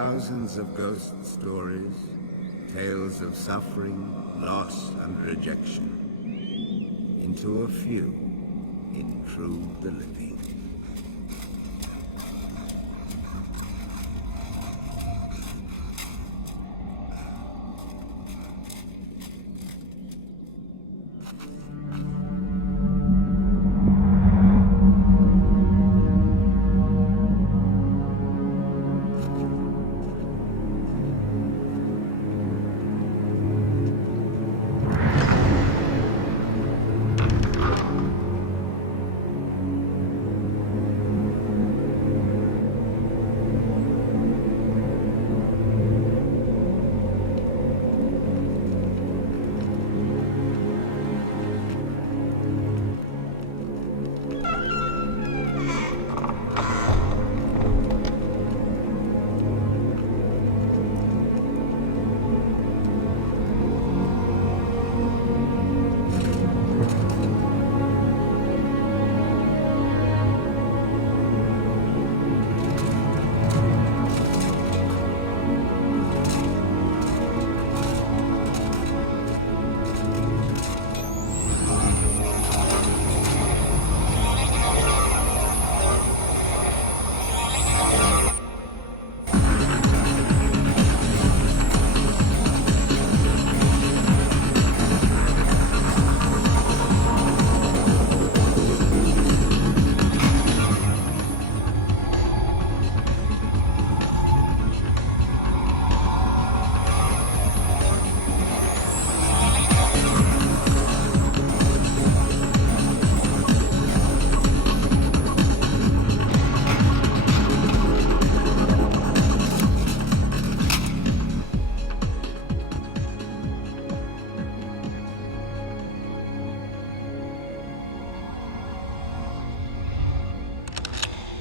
thousands of ghost stories, tales of suffering, loss, and rejection, into a few in true the living.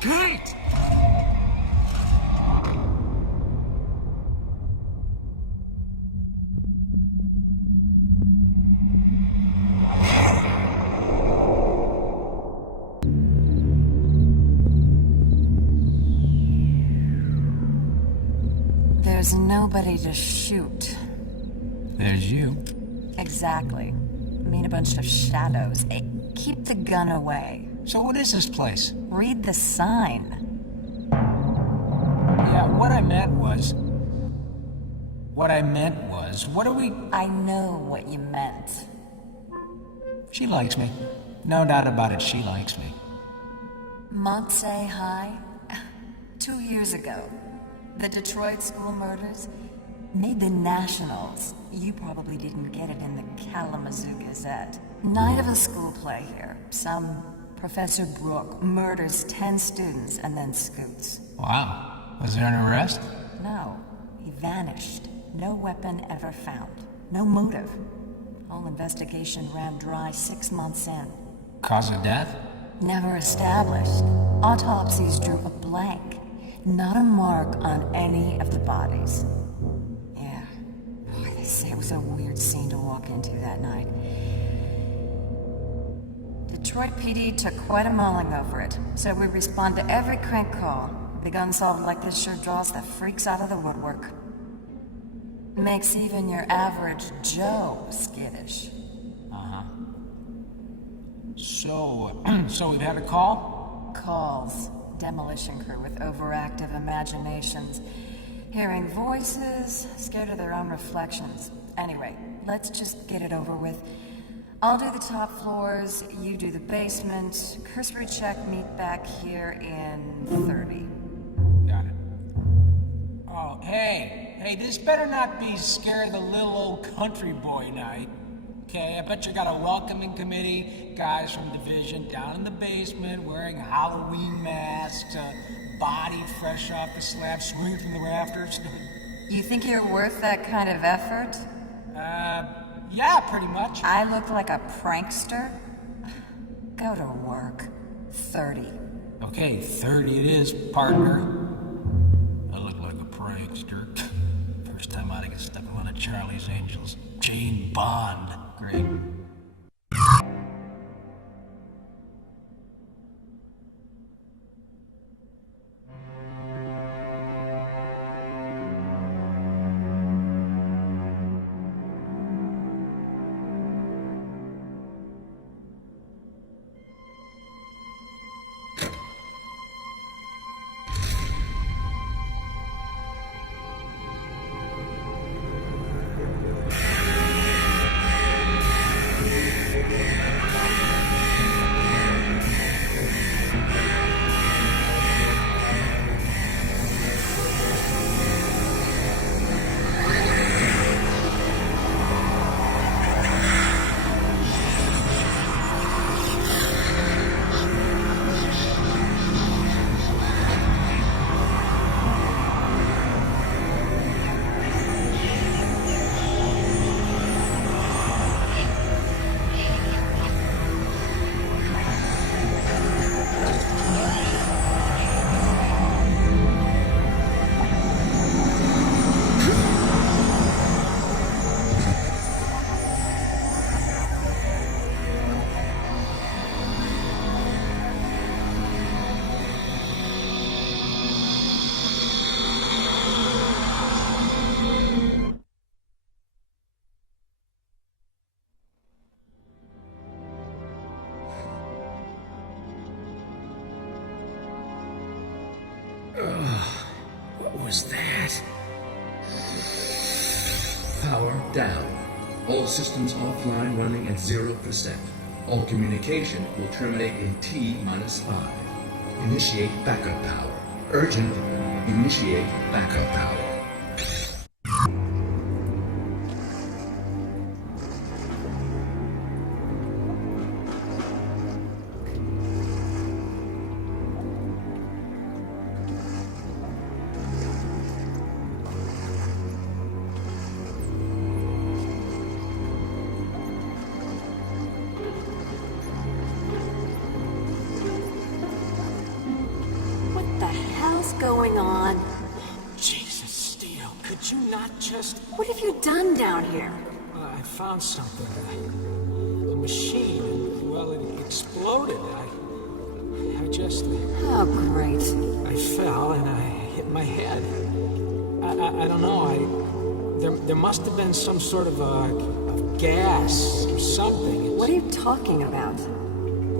Kate! There's nobody to shoot. There's you. Exactly. I mean, a bunch of shadows. Hey, keep the gun away. So what is this place? Read the sign. Yeah, what I meant was, what are we... I know what you meant. She likes me. No doubt about it, she likes me. Montse High? 2 years ago, the Detroit school murders made the nationals. You probably didn't get it in the Kalamazoo Gazette. Night of a school play here. Some Professor Brooke murders 10 students and then scoots. Wow. Was there an arrest? No. He vanished. No weapon ever found. No motive. Whole investigation ran dry 6 months in. Cause of death? Never established. Autopsies drew a blank. Not a mark on any of the bodies. Yeah. Boy, they say it was a weird scene to walk into that night. Detroit PD took quite a mauling over it, so we respond to every crank call. Big unsolved like this sure draws the freaks out of the woodwork. Makes even your average Joe skittish. Uh-huh. So we've had a call? Calls. Demolition crew with overactive imaginations. Hearing voices, scared of their own reflections. Anyway, let's just get it over with. I'll do the top floors, you do the basement. Cursory check, meet back here in 30. Got it. Oh, hey, this better not be scare the little old country boy night. Okay, I bet you got a welcoming committee, guys from division down in the basement wearing Halloween masks, body fresh off the slab, swinging from the rafters. You think you're worth that kind of effort? Yeah, pretty much. I look like a prankster? Go to work. 30. Okay, 30 it is, partner. I look like a prankster. First time I get stuck in one of Charlie's Angels. Jane Bond. Great. was that? Power down. All systems offline running at 0%. All communication will terminate in T-5. Initiate backup power. Urgent. Initiate backup power. What the hell's going on? Jesus, Steele, could you not just... What have you done down here? I found something. A machine, and, well, it exploded. I just... Oh, great. I fell and I hit my head. I don't know, there must have been some sort of gas or something. What are you talking about?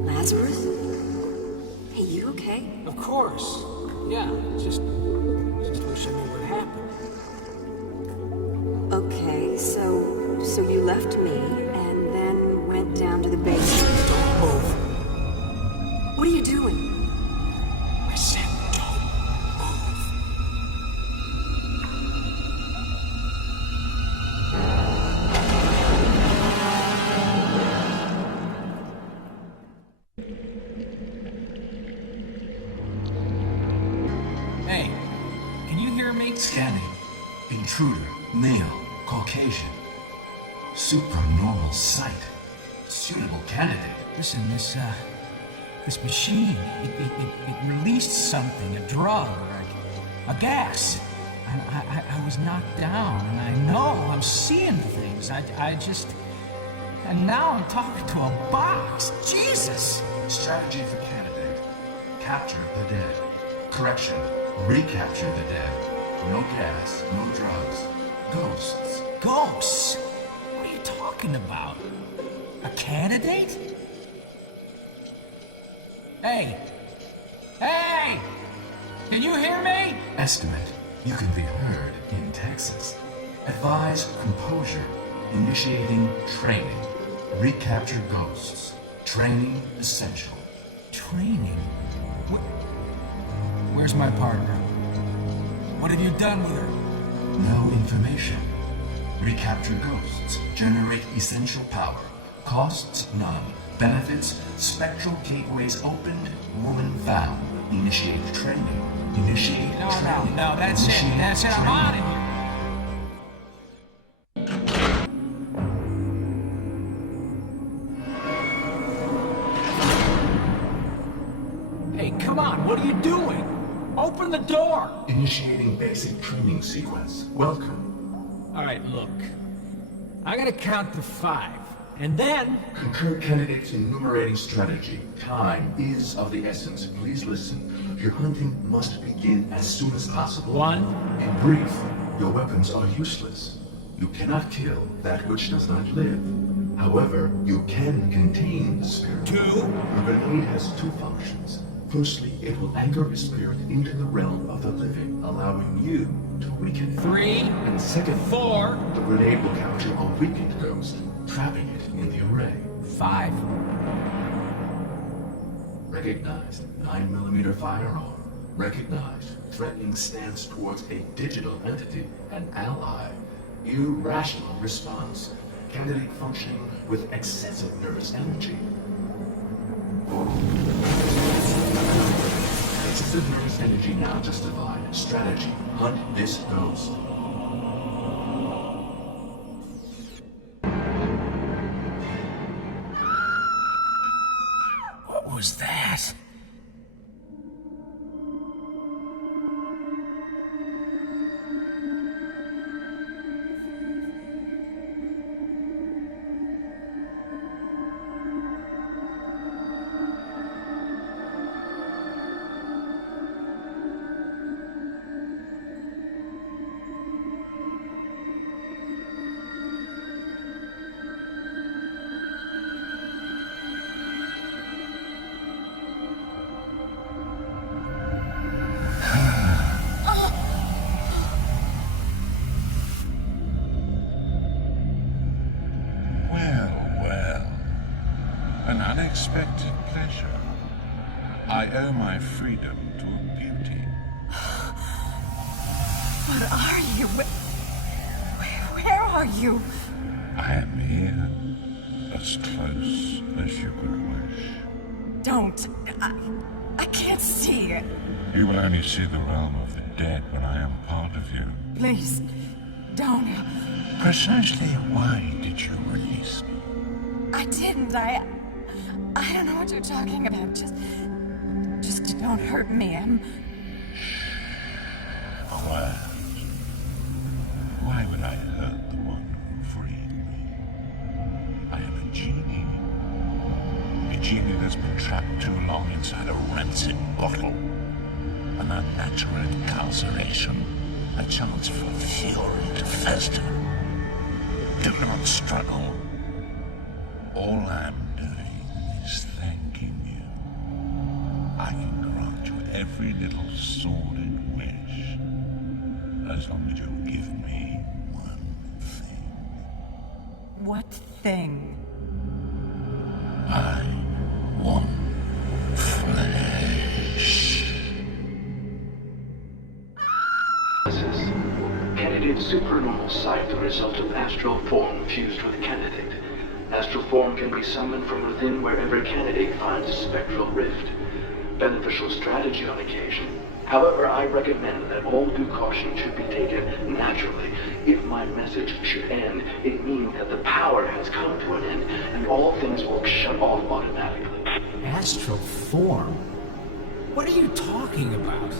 Lazarus? Hey, you okay? Of course. Yeah, just wish I knew what happened. Okay, so you left me and then went down to the basement. Don't move. What are you doing? I said don't move. Hey, can you hear me? Scanning. Intruder. Male. Caucasian. Supranormal sight. Suitable candidate. Listen, this machine, it released something, a drug, or a gas. I was knocked down, and I know I'm seeing things. I just... And now I'm talking to a box. Jesus! Strategy for candidate. Capture the dead. Correction. Recapture the dead. No gas, no drugs. Ghosts. Ghosts? What are you talking about? A candidate? Hey! Hey! Can you hear me? Estimate. You can be heard in Texas. Advise composure. Initiating training. Recapture ghosts. Training essential. Training? Where's my partner? What have you done with her? No information. Recapture ghosts. Generate essential power. Costs none. Benefits. Spectral gateways opened. Woman found. Initiate training. Initiate training. No, that's Initiate it. That's it. I'm training. out of here. Hey, come on. What are you doing? Open the door. Initiating basic training sequence. Welcome. All right, look. I'm gonna count to 5. And then... Concur candidates enumerating strategy. Time is of the essence. Please listen. Your hunting must begin as soon as possible. 1. In brief, your weapons are useless. You cannot kill that which does not live. However, you can contain the spirit. 2. A grenade has 2 functions. Firstly, it will anchor a spirit into the realm of the living, allowing you to weaken it. 3. And second, 4. the grenade will capture a weakened ghost, trapping it in the array. 5. Recognized 9mm firearm. Recognized threatening stance towards a digital entity, an ally. Irrational response. Candidate functioning with excessive nervous energy. Excessive nervous energy now justified. Strategy. Hunt this ghost. What was that? An unexpected pleasure. I owe my freedom to a beauty. What are you? Where are you? I am here, as close as you could wish. Don't. I can't see it. You will only see the realm of the dead when I am part of you. Please, don't. Precisely why did you release me? I didn't. I don't know what you're talking about. Just don't hurt me. Quiet. Why would I hurt the one who freed me? I am a genie. A genie that's been trapped too long inside a rancid bottle. An unnatural incarceration. A chance for fury to fester. Do not struggle. All I'm doing is thanking you. I can grant you every little sordid wish, as long as you give me one thing. What thing? I want flesh. Candidate supernormal sight, the result of astral form fused with candidate. Astral form can be summoned from within wherever candidate finds a spectral rift. Beneficial strategy on occasion. However, I recommend that all due caution should be taken naturally. If my message should end, it means that the power has come to an end, and all things will shut off automatically. Astral form? What are you talking about?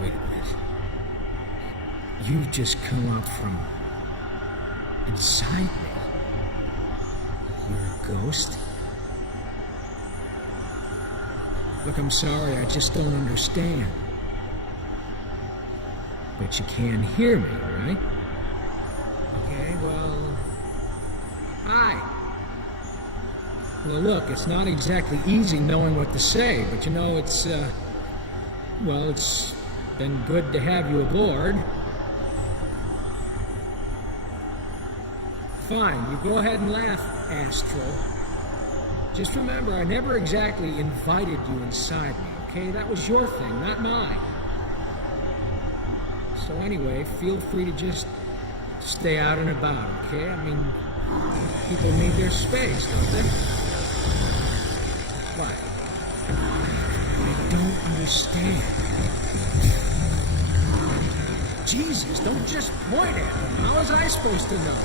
Wait a minute. You've just come out from inside me. You're a ghost? Look, I'm sorry, I just don't understand. But you can hear me, right? Okay, well... Hi! Well, look, it's not exactly easy knowing what to say, but you know, it's been good to have you aboard. Fine, you go ahead and laugh, Astral. Just remember, I never exactly invited you inside me, okay? That was your thing, not mine. So anyway, feel free to just stay out and about, okay? I mean, people need their space, don't they? What? I don't understand. Jesus, don't just point at me. How was I supposed to know?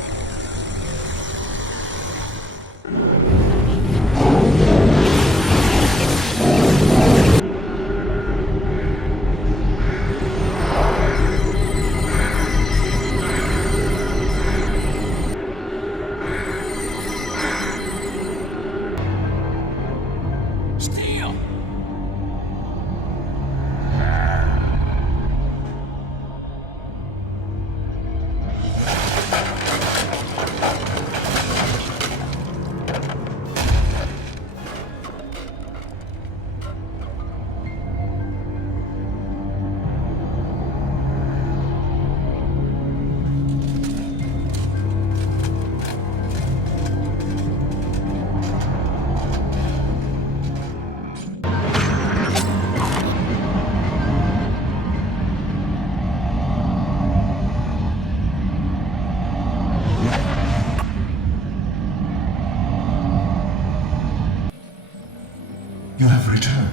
You have returned.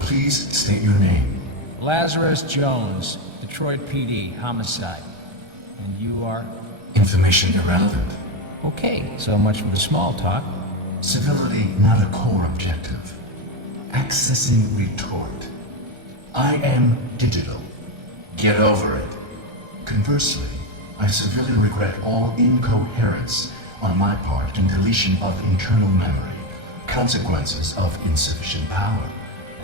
Please state your name. Lazarus Jones, Detroit PD, homicide. And you are? Information irrelevant. Okay, so much for the small talk. Civility not a core objective. Accessing retort. I am digital. Get over it. Conversely, I severely regret all incoherence on my part in deletion of internal memory. Consequences of insufficient power.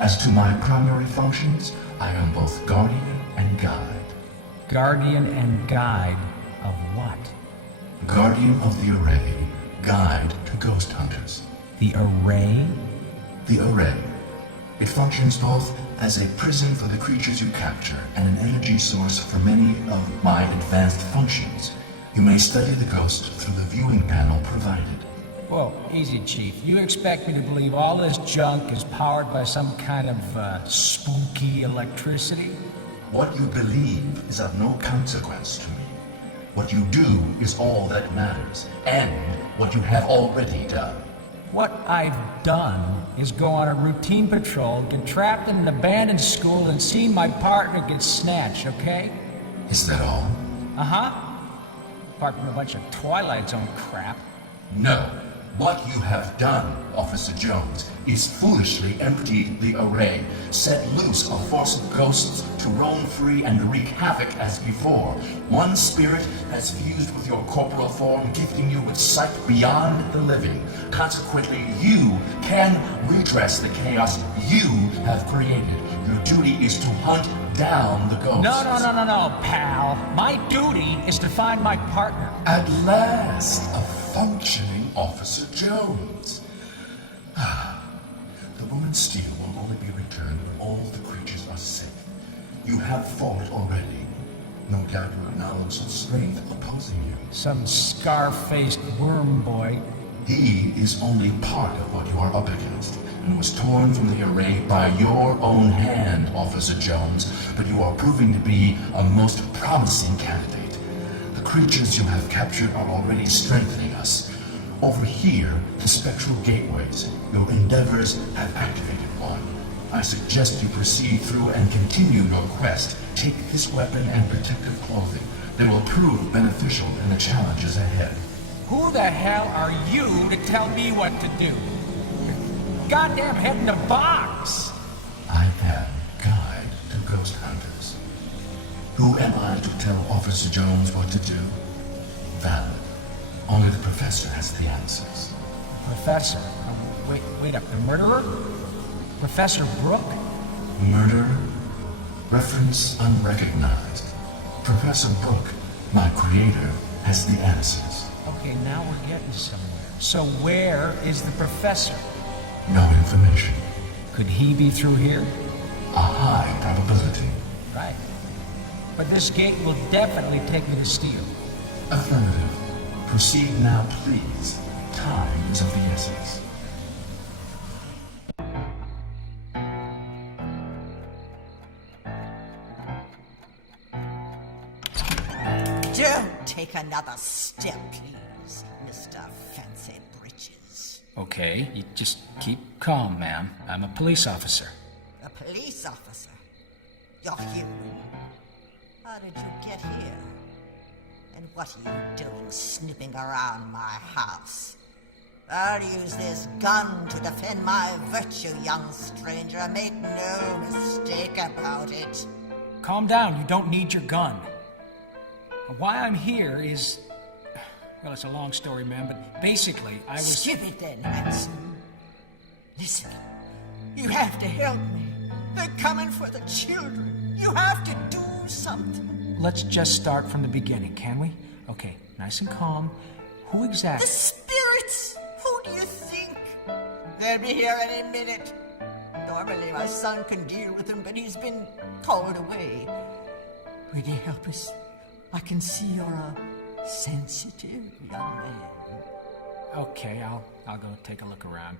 As to my primary functions, I am both guardian and guide. Guardian and guide of what? Guardian of the Array, guide to ghost hunters. The Array? The Array. It functions both as a prison for the creatures you capture and an energy source for many of my advanced functions. You may study the ghost through the viewing panel provided. Whoa, easy, Chief. You expect me to believe all this junk is powered by some kind of, spooky electricity? What you believe is of no consequence to me. What you do is all that matters, and what you have already done. What I've done is go on a routine patrol, get trapped in an abandoned school, and see my partner get snatched, okay? Is that all? Uh-huh. Apart from a bunch of Twilight Zone crap. No. What you have done, Officer Jones, is foolishly empty the Array, set loose a force of ghosts to roam free and wreak havoc as before. One spirit has fused with your corporal form, gifting you with sight beyond the living. Consequently, you can redress the chaos you have created. Your duty is to hunt down the ghosts. No, pal. My duty is to find my partner. At last, a functioning Officer Jones. The woman's steel will only be returned when all the creatures are safe. You have fought already. No doubt you acknowledge some strength opposing you. Some scar-faced worm boy. He is only part of what you are up against, and was torn from the Array by your own hand, Officer Jones, but you are proving to be a most promising candidate. The creatures you have captured are already strengthening us. Over here, the spectral gateways. Your endeavors have activated one. I suggest you proceed through and continue your quest. Take this weapon and protective clothing. They will prove beneficial in the challenges ahead. Who the hell are you to tell me what to do? Goddamn head in a box! I am guide to ghost hunters. Who am I to tell Officer Jones what to do? Valid. Only the professor has the answers. Professor? Wait up, the murderer? Professor Brooke? Murderer? Reference unrecognized. Professor Brooke, my creator, has the answers. Okay, now we're getting somewhere. So where is the professor? No information. Could he be through here? A high probability. Right. But this gate will definitely take me to Steel. Affirmative. Proceed now, please. Time is of the essence. Don't take another step, please, Mr. Fancy Britches. Okay, you just keep calm, ma'am. I'm a police officer. A police officer? You're human. How did you get here? And what are you doing snooping around my house? I'll use this gun to defend my virtue, young stranger. Make no mistake about it. Calm down, you don't need your gun. Why I'm here is... Well, it's a long story, ma'am, but basically, I was... Skip it then, Hanson. Listen, you have to help me. They're coming for the children. You have to do something. Let's just start from the beginning, can we? Okay, nice and calm. Who exactly... The spirits! Who do you think? They'll be here any minute. Normally my son can deal with them, but he's been called away. Will you help us? I can see you're a sensitive young man. Okay, I'll go take a look around.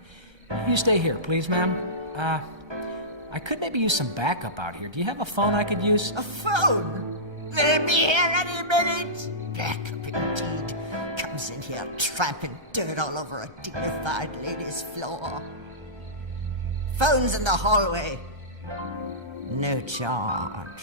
You stay here, please, ma'am. I could maybe use some backup out here. Do you have a phone I could use? A phone? They'll be here any minute. Backup indeed. Comes in here tramping dirt all over a dignified lady's floor. Phone's in the hallway. No charge.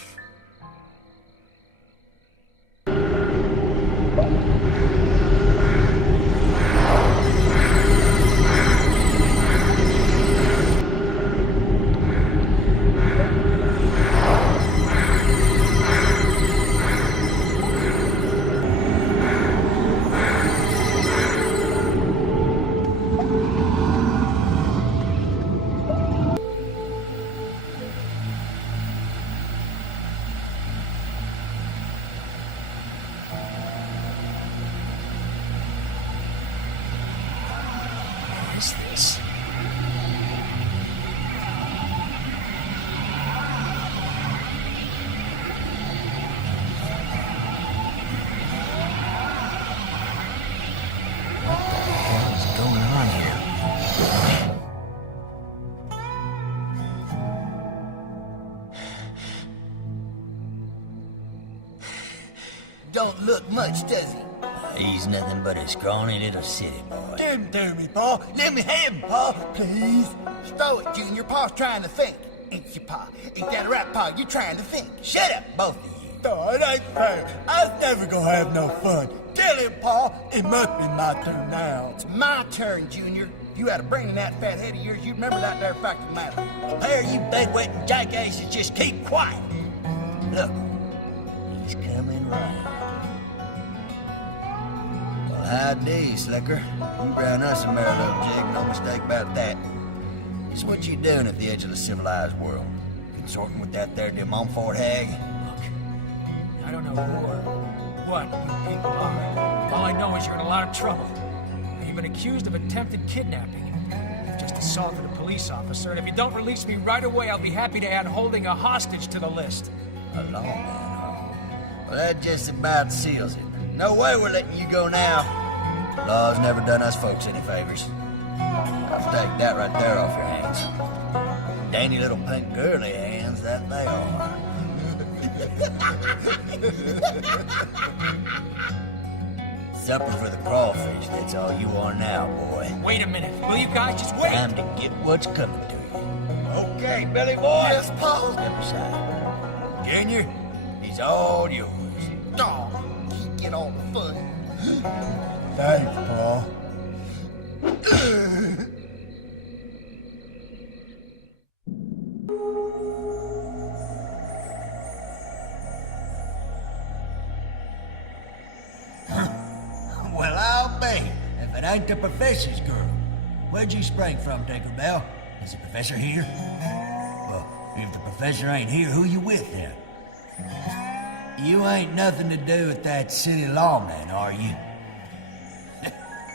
Don't look much, does he? He's nothing but a scrawny little city boy. Dare me, Pa. Let me have him, Pa, please. Throw it, Junior. Pa's trying to think. Ain't you, Pa? Ain't that right, Pa? You're trying to think. Shut up, both of you. Oh, it ain't fair. I was never gonna have no fun. Tell him, Pa. It must be my turn now. It's my turn, Junior. If you had a brain in that fat head of yours, you'd remember that there fact of the matter. A pair of you bedwetting jackasses just keep quiet. Look, he's coming right. Well, howdy, Slicker. You ran us a merry little jig, no mistake about that. It's what you doing at the edge of the civilized world. Consorting with that there De Montfort hag? Look, I don't know who or what you people are. All I know is you're in a lot of trouble. You've been accused of attempted kidnapping. You've just assaulted a police officer, and if you don't release me right away, I'll be happy to add holding a hostage to the list. A lawman, huh? Well, that just about seals it. No way we're letting you go now. Law's never done us folks any favors. I'll take that right there off your hands. Dainty little pink girly hands that they are. Supper for the crawfish, that's all you are now, boy. Wait a minute. Will you guys just wait? Time to get what's coming to you. Okay, Billy boy. Yes, Pa. Step aside. Junior, he's all yours. Dog, he get all the fun. Thanks, Pa. Well, I'll be. If it ain't the professor's girl. Where'd you spring from, Tinkerbell? Is the professor here? Well, if the professor ain't here, who you with then? You ain't nothing to do with that city lawman, are you?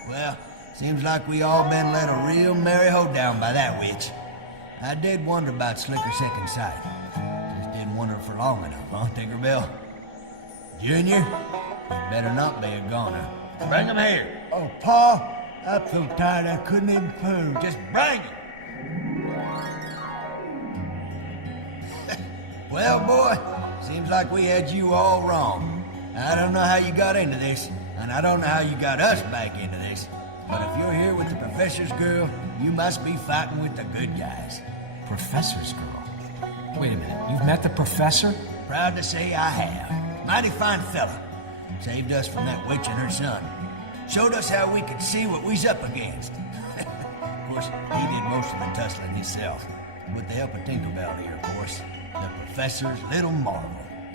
Well, seems like we all been led a real merry hoedown by that witch. I did wonder about Slicker Second Sight. Just didn't wonder for long enough, huh, Tinkerbell? Junior, you better not be a goner. Bring him here. Oh, Pa, I'm so tired I couldn't even poo. Just bring him. Well, boy, seems like we had you all wrong. I don't know how you got into this, and I don't know how you got us back into this. But if you're here with the professor's girl, you must be fighting with the good guys. Professor's girl? Wait a minute. You've met the professor? Proud to say I have. Mighty fine fella. Saved us from that witch and her son. Showed us how we could see what we's up against. Of course, he did most of the tussling himself. With the help of Tinkerbell here, of course. The professor's little marvel.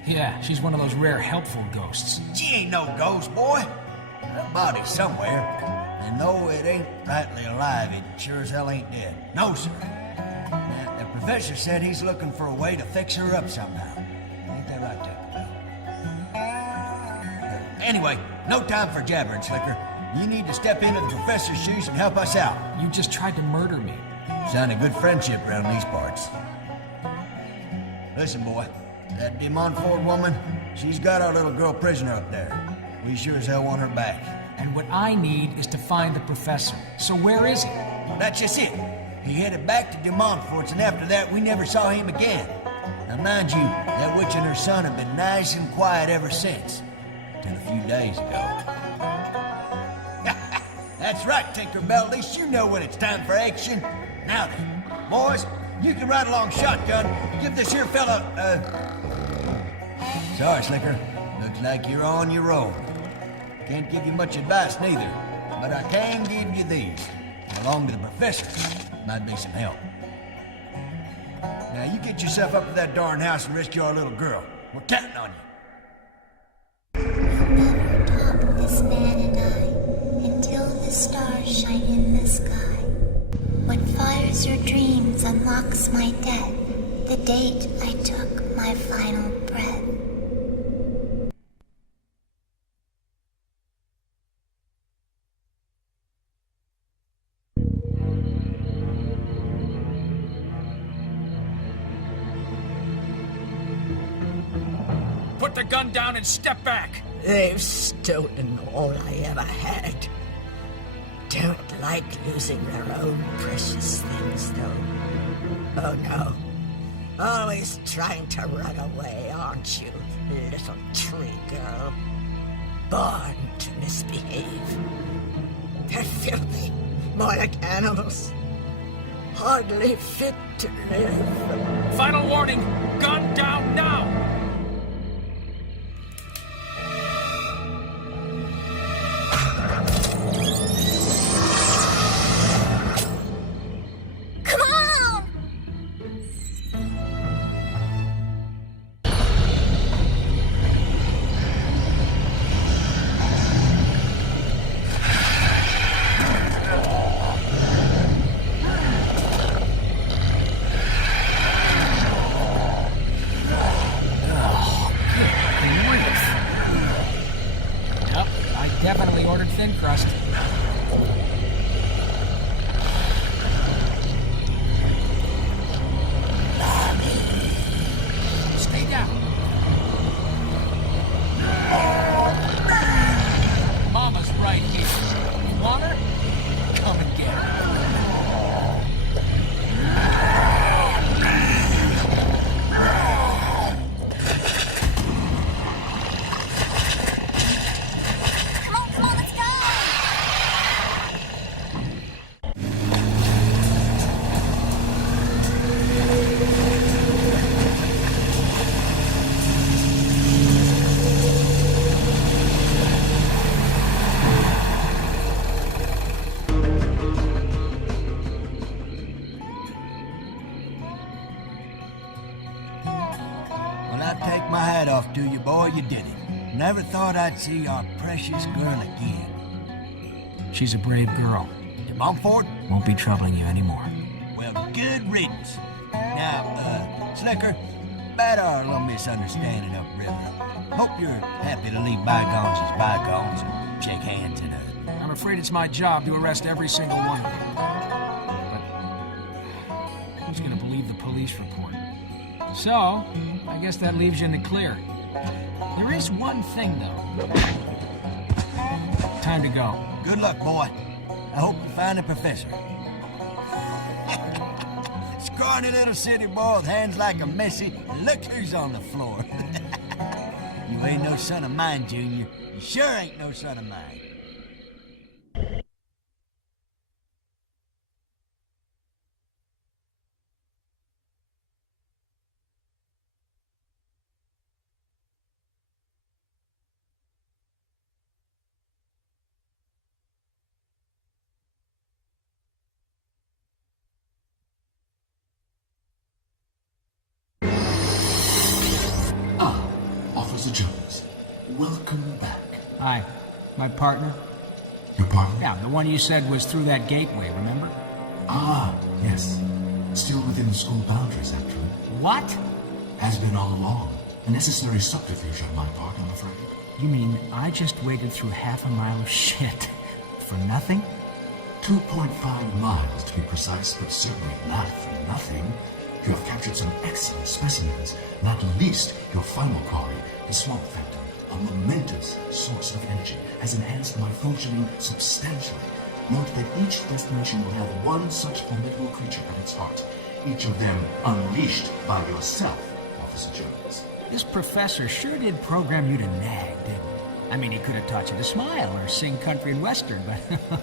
Yeah, she's one of those rare helpful ghosts. She ain't no ghost, boy. That body's somewhere. And though it ain't rightly alive, it sure as hell ain't dead. No, sir. Now, the professor said he's looking for a way to fix her up somehow. Ain't that right, Tinkerbell? Anyway, no time for jabbering, Slicker. You need to step into the professor's shoes and help us out. You just tried to murder me. Sign a good friendship around these parts. Listen, boy. That De Montfort woman, she's got our little girl prisoner up there. We sure as hell want her back. And what I need is to find the professor. So where is he? Well, that's just it. He headed back to De Montfort's, and after that, we never saw him again. Now, mind you, that witch and her son have been nice and quiet ever since. Till a few days ago. That's right, Tinkerbell. At least you know when it's time for action. Now then, boys, you can ride along shotgun. Give this here fella, Sorry, Slicker. Looks like you're on your own. Can't give you much advice, neither. But I can give you these. Along to the professor. Might be some help. Now, you get yourself up to that darn house and rescue our little girl. We're counting on you. Never talk, this man and I, until the stars shine in the sky. What fires your dreams unlocks my death, the date I took my final breath. Put the gun down and step back. They've stolen all I ever had. Don't like losing their own precious things, though. Oh, no. Always trying to run away, aren't you, little tree girl? born to misbehave. They're filthy, more like animals. Hardly fit to live. Final warning, gun down now! Come on! Yep, I definitely ordered thin crust. Stay down. Mama's right here. You want her? Come and get her. Come on, let's go! Well, I take my hat off to you, boy. You did it. Never thought I'd see our precious girl again. She's a brave girl. You Montfort? Won't be troubling you anymore. Well, good riddance. Now, Slicker, about our little misunderstanding upriver. Hope you're happy to leave bygones as bygones and shake hands in a... I'm afraid it's my job to arrest every single one of them. But who's gonna believe the police report? So, I guess that leaves you in the clear. There is one thing, though. Time to go. Good luck, boy. I hope you find the professor. Scrawny little city boy with hands like a messy. Look who's on the floor. You ain't no son of mine, Junior. You sure ain't no son of mine. Officer Jones, welcome back. Hi. My partner? Your partner? Yeah, the one you said was through that gateway, remember? Ah, yes. Still within the school boundaries, actually. What? Has been all along. A necessary subterfuge on my part, I'm afraid. You mean I just waded through half a mile of shit for nothing? 2.5 miles to be precise, but certainly not for nothing. You have captured some excellent specimens, not least your final quarry, the swamp phantom, a momentous source of energy, has enhanced my functioning substantially. Note that each destination will have one such formidable creature at its heart, each of them unleashed by yourself, Officer Jones. This professor sure did program you to nag, didn't he? I mean, he could have taught you to smile or sing country and western, but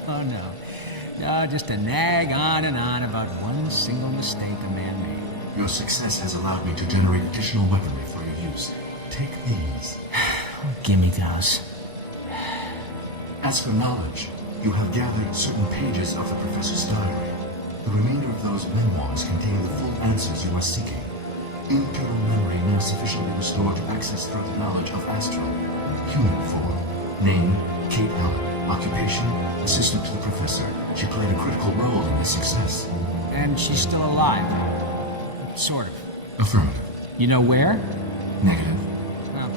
oh no. No, just to nag on and on about one single mistake a man made. Your success has allowed me to generate additional weaponry for your use. Take these. Give me those. As for knowledge, you have gathered certain pages of the professor's diary. The remainder of those memoirs contain the full answers you are seeking. Internal memory now sufficiently restored to access further knowledge of Astra. Human form. Name, Kate Allen. Occupation, assistant to the professor. She played a critical role in his success. And she's still alive. Sort of. Affirmative. You know where? Negative. Well,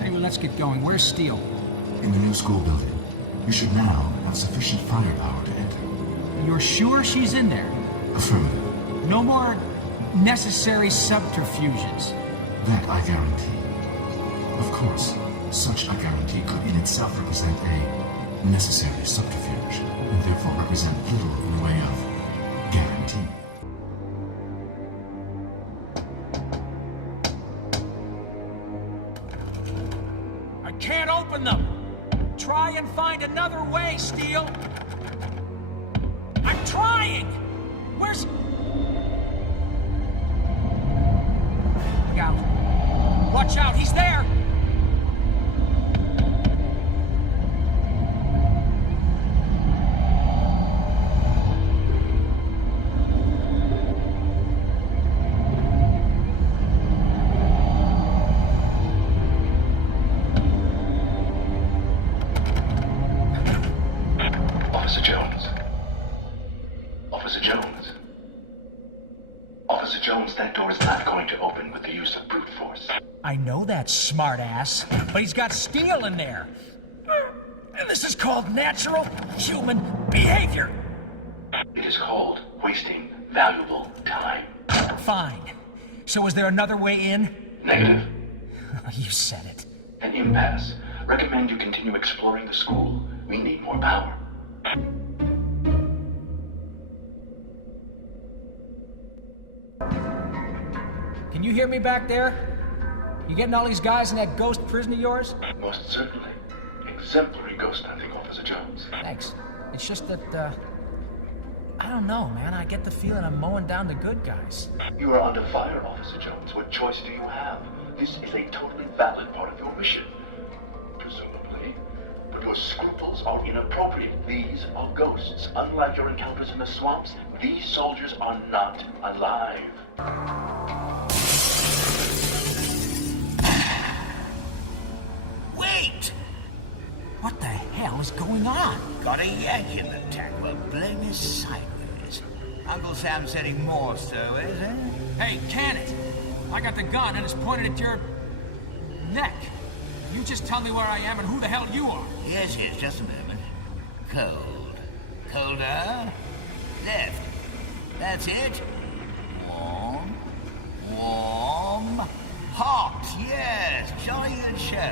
anyway, let's get going. Where's Steele? In the new school building. You should now have sufficient firepower to enter. You're sure she's in there? Affirmative. No more necessary subterfuges. That I guarantee. Of course, such a guarantee could in itself represent a necessary subterfuge, and therefore represent little in the way of guarantee. can't open them. Try and find another way, Steele. I'm trying! Where's... Look out. Watch out, he's there! Officer Jones. Officer Jones. Officer Jones, that door is not going to open with the use of brute force. I know that, smartass, but he's got steel in there. And this is called natural human behavior. It is called wasting valuable time. Fine. So is there another way in? Negative. You said it. An impasse. Recommend you continue exploring the school. We need more power. Can you hear me back there? You getting all these guys in that ghost prison of yours? Most certainly. Exemplary ghost hunting, Officer Jones. Thanks. It's just that, I don't know, man. I get the feeling I'm mowing down the good guys. You are under fire, Officer Jones. What choice do you have? This is a totally valid part of your mission. Presumably. But your scruples are inappropriate. These are ghosts. Unlike your encounters in the swamps, these soldiers are not alive. Wait! What the hell is going on? Got a yank in the tack. Well, blame is sideways. Uncle Sam said he more stowaways, eh? Hey, can it? I got the gun and it's pointed at your neck. You just tell me where I am and who the hell you are. Yes, just a moment. Cold. Colder. Left. That's it. Warm. Warm. Hot, yes. Jolly good show.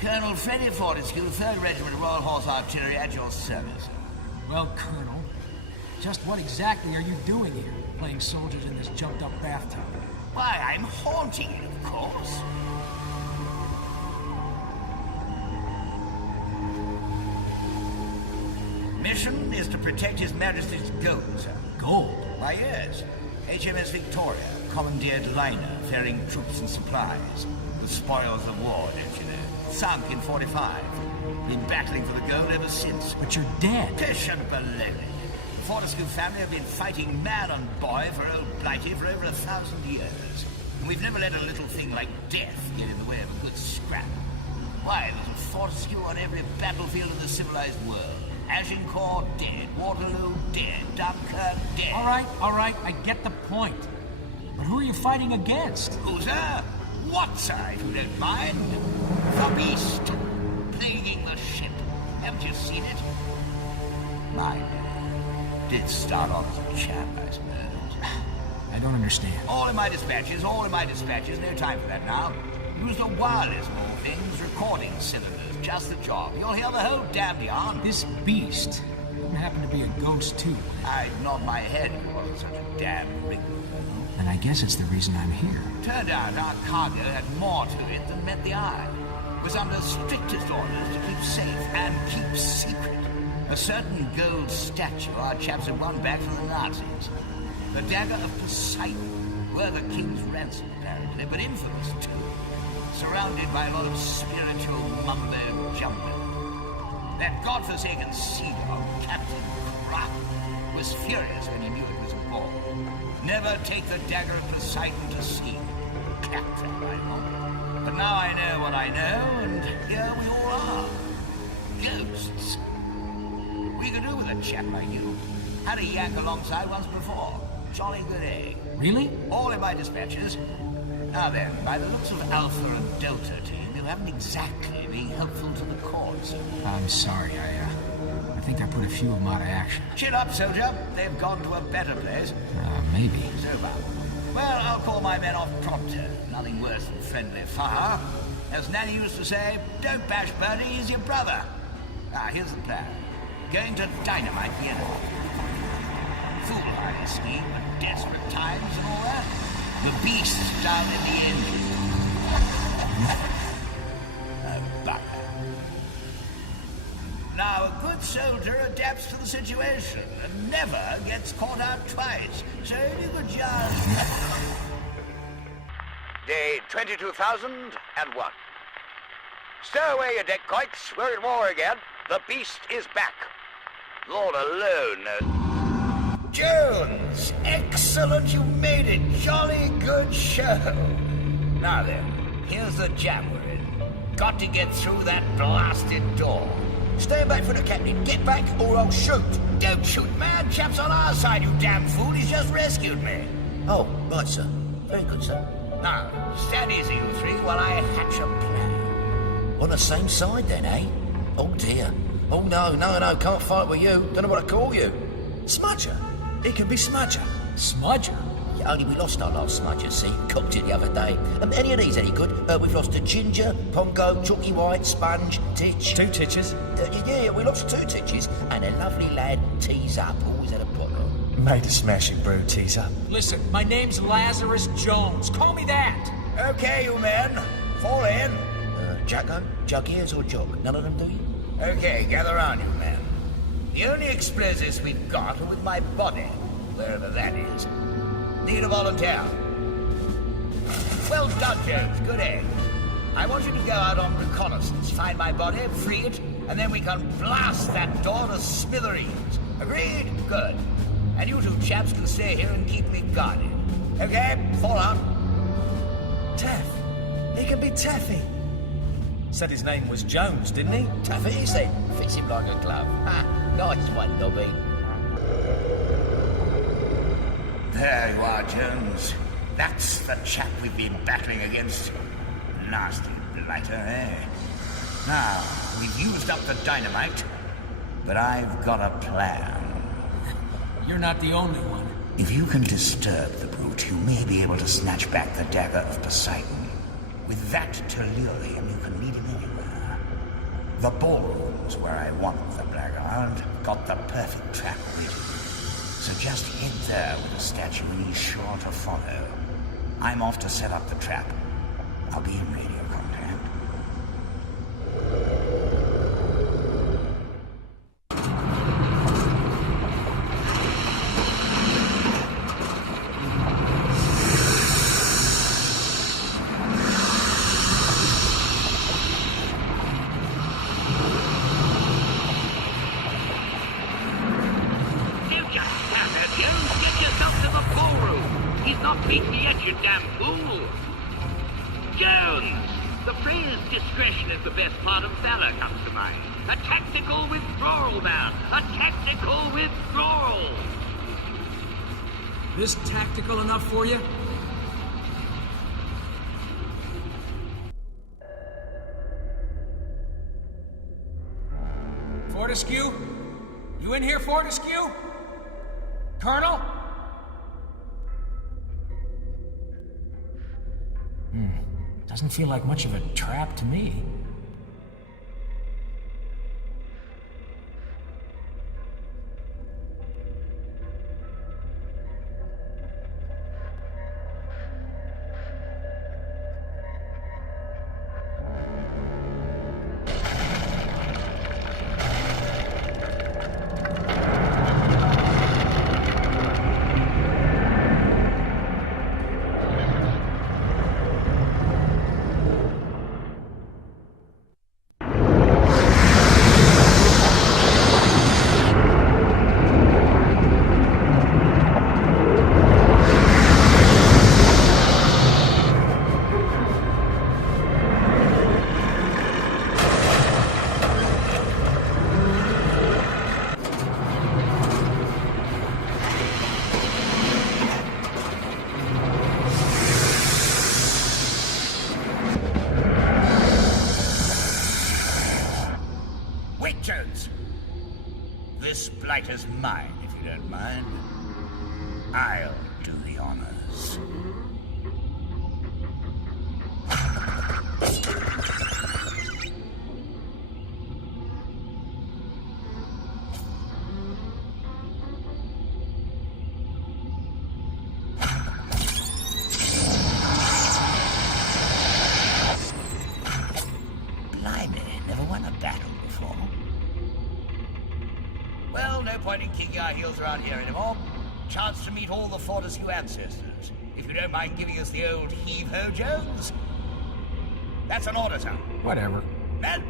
Colonel Freddie Fortescue, 3rd Regiment Royal Horse Artillery, at your service. Well, Colonel, just what exactly are you doing here, playing soldiers in this jumped-up bathtub? Why, I'm haunting it, of course. Mission is to protect His Majesty's gold, sir. Gold? Why, yes. HMS Victoria, commandeered liner, ferrying troops and supplies. The spoils of war, don't you know? Sunk in 45. Been battling for the gold ever since. But you're dead. Pish and baloney. The Fortescue family have been fighting man and boy for old Blighty for over 1,000 years. And we've never let a little thing like death get in the way of a good scrap. Why, there's a Fortescue on every battlefield of the civilized world. Agincourt dead, Waterloo dead, Dunkirk dead. All right, I get the point. But who are you fighting against? Who, sir? What, sir, if you don't mind? The beast, plaguing the ship. Haven't you seen it? My man. Did start off as a chap, I suppose. I don't understand. All in my dispatches, no time for that now. Use the wireless of all things, recording cylinders, just the job. You'll hear the whole damn yarn. This beast wouldn't happen to be a ghost, too. I'd nod my head if it wasn't such a damn ring. And I guess it's the reason I'm here. Turned out our cargo had more to it than met the eye. It was under strictest orders to keep safe and keep secret. A certain gold statue our chaps had won back from the Nazis. The dagger of Poseidon, were the king's ransom, apparently, but infamous, too. Surrounded by a lot of spiritual mumbo-jumbo. That godforsaken sea dog, Captain Croc, was furious when he knew it was a ball. Never take the dagger of Poseidon to sea. Claptrap, I know. But now I know what I know, and here we all are. Ghosts. We could do with a chap like you. Had a yank alongside once before. Jolly good egg. Really? All in my dispatches. Now then, by the looks of Alpha and Delta team, you haven't exactly been helpful to the cause. I'm sorry, I think I put a few of them out of action. Chin up, soldier. They've gone to a better place. Maybe. So about. Well, I'll call my men off pronto. Nothing worse than friendly fire. As Nanny used to say, don't bash Bertie, he's your brother. Here's the plan. Going to dynamite the enemy. Foolhardy scheme at desperate times and all that. The beast's down in the engine. bugger. Now, a good soldier adapts to the situation and never gets caught out twice. So you could just... Day 22,001. Stow away, your deck quakes. We're at war again. The beast is back. Lord alone knows. Jones! Excellent, you made it. Jolly good show. Now then, here's the jam we're in. Got to get through that blasted door. Stand back for the captain. Get back or I'll shoot. Don't shoot, man. Chap's on our side, you damn fool. He's just rescued me. Oh, right, sir. Very good, sir. Now, stand easy, you three, while I hatch a plan. On the same side, then, eh? Oh, dear. Oh, no, can't fight with you. Don't know what to call you. Smudger. It can be Smudger. Smudger? Yeah, only we lost our last Smudger, see? Cooked it the other day. Any of these any good? We've lost a Ginger, Pongo, Chalky White, Sponge, Titch. 2 titches? Yeah, we lost 2 Titches. And a lovely lad, Tease Up, always had a pot on. Made a smashing brew, Tease Up. Listen, my name's Lazarus Jones. Call me that. Okay, you men. Fall in. Jacko, Jug ears or Jog? None of them do you? Okay, gather round, you men. The only explosives we've got are with my body, wherever that is. Need a volunteer. Well done, Jones. Good egg. I want you to go out on reconnaissance, find my body, free it, and then we can blast that door to smithereens. Agreed? Good. And you two chaps can stay here and keep me guarded. Okay, fall out. Taff. He can be Taffy. Said his name was Jones, didn't he? Taffy, he said. Fits him like a glove. Ha, nice one, Nobby. There you are, Jones. That's the chap we've been battling against. Nasty blighter, eh? Now, we've used up the dynamite, but I've got a plan. You're not the only one. If you can disturb the brute, you may be able to snatch back the dagger of Poseidon. With that to lure him, you can lead him anywhere. The ballroom's where I want the blackguard. Got the perfect trap ready. So just head there with the statue and he's sure to follow. I'm off to set up the trap. I'll be in radio contact. Discretion is the best part of valor, comes to mind. A tactical withdrawal, man. A tactical withdrawal. This tactical enough for you? Fortescue? You in here, Fortescue? Colonel? Doesn't feel like much of a trap to me. This blighter's mine, if you don't mind. I'll do the honors. Blimey. digging our heels around here anymore. Chance to meet all the Fortescue ancestors. If you don't mind giving us the old heave-ho, Jones. That's an order, sir. Whatever. Men,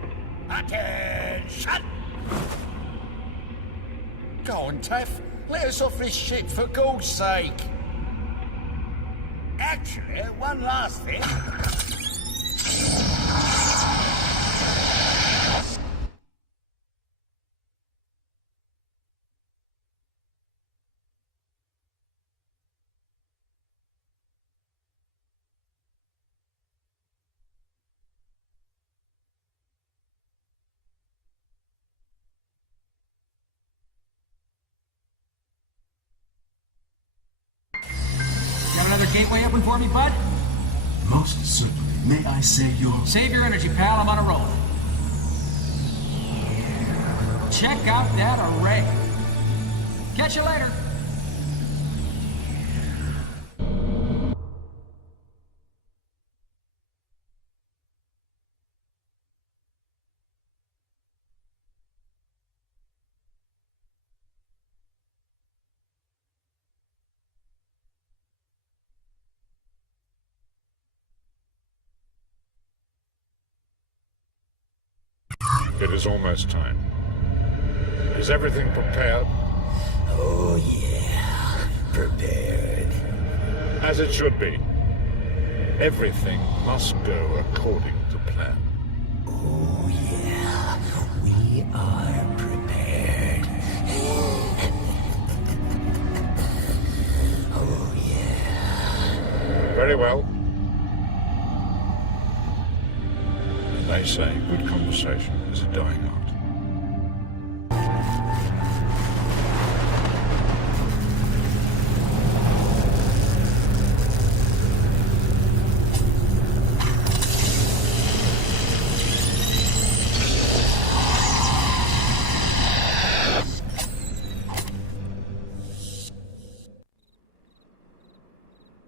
attention! Go on, Taff. Let us off this shit, for God's sake. Actually, one last thing. Got another gateway open for me, bud? Most certainly. May I say your... Save your energy, pal. I'm on a roll. Check out that array. Catch you later. It is almost time. Is everything prepared? Oh, yeah. Prepared. As it should be. Everything must go according to plan. Oh, yeah. We are prepared. Oh, yeah. Very well. They say good conversation is a dying art.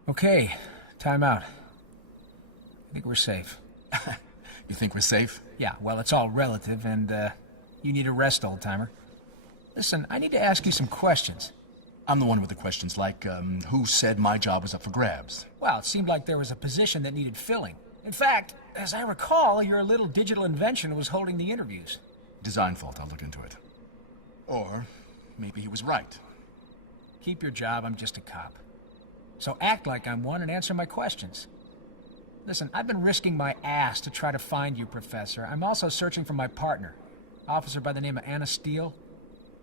Okay, time out. I think we're safe. You think we're safe? Yeah, well, it's all relative, and, you need a rest, old-timer. Listen, I need to ask you some questions. I'm the one with the questions, like, who said my job was up for grabs? Well, it seemed like there was a position that needed filling. In fact, as I recall, your little digital invention was holding the interviews. Design fault, I'll look into it. Or, maybe he was right. Keep your job, I'm just a cop. So act like I'm one and answer my questions. Listen, I've been risking my ass to try to find you, Professor. I'm also searching for my partner, officer by the name of Anna Steele.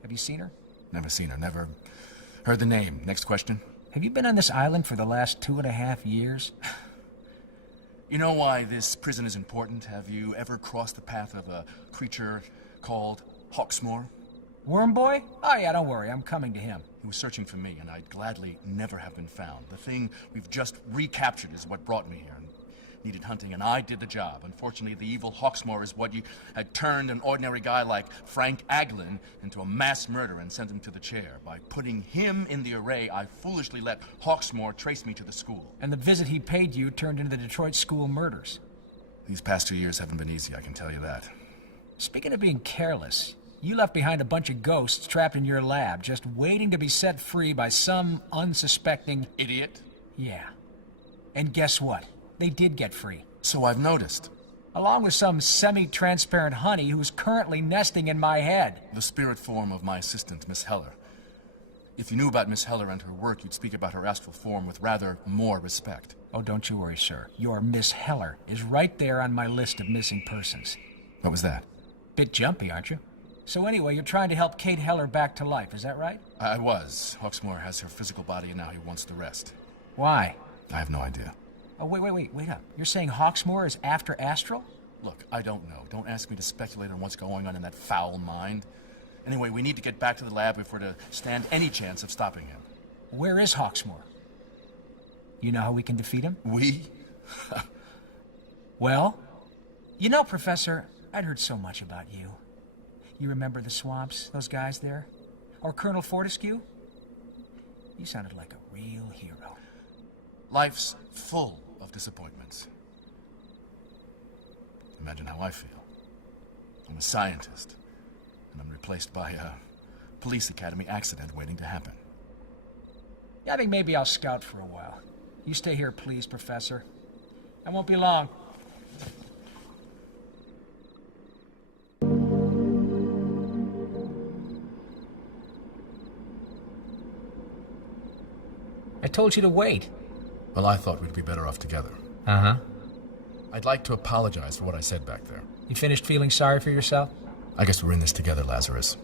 Have you seen her? Never seen her, never heard the name. Next question. Have you been on this island for the last 2.5 years? You know why this prison is important? Have you ever crossed the path of a creature called Hawksmoor? Worm Boy? Oh yeah, don't worry, I'm coming to him. He was searching for me, and I'd gladly never have been found. The thing we've just recaptured is what brought me here. Needed hunting, and I did the job. Unfortunately, the evil Hawksmoor is what you had turned an ordinary guy like Frank Aglin into a mass murderer and sent him to the chair. By putting him in the array, I foolishly let Hawksmoor trace me to the school. And the visit he paid you turned into the Detroit school murders. These past 2 years haven't been easy, I can tell you that. Speaking of being careless, you left behind a bunch of ghosts trapped in your lab, just waiting to be set free by some unsuspecting... idiot? Yeah. And guess what? They did get free. So I've noticed. Along with some semi-transparent honey who's currently nesting in my head. The spirit form of my assistant, Miss Heller. If you knew about Miss Heller and her work, you'd speak about her astral form with rather more respect. Oh, don't you worry, sir. Your Miss Heller is right there on my list of missing persons. What was that? Bit jumpy, aren't you? So anyway, you're trying to help Kate Heller back to life, is that right? I was. Hawksmoor has her physical body and now he wants the rest. Why? I have no idea. Oh, wait up. You're saying Hawksmoor is after Astral? Look, I don't know. Don't ask me to speculate on what's going on in that foul mind. Anyway, we need to get back to the lab if we're to stand any chance of stopping him. Where is Hawksmoor? You know how we can defeat him? We? Well, you know, Professor, I'd heard so much about you. You remember the swamps, those guys there? Or Colonel Fortescue? You sounded like a real hero. Life's full of disappointments. Imagine how I feel. I'm a scientist, and I'm replaced by a police academy accident waiting to happen. Yeah, I think maybe I'll scout for a while. You stay here, please, Professor. I won't be long. I told you to wait. Well, I thought we'd be better off together. Uh-huh. I'd like to apologize for what I said back there. You finished feeling sorry for yourself? I guess we're in this together, Lazarus.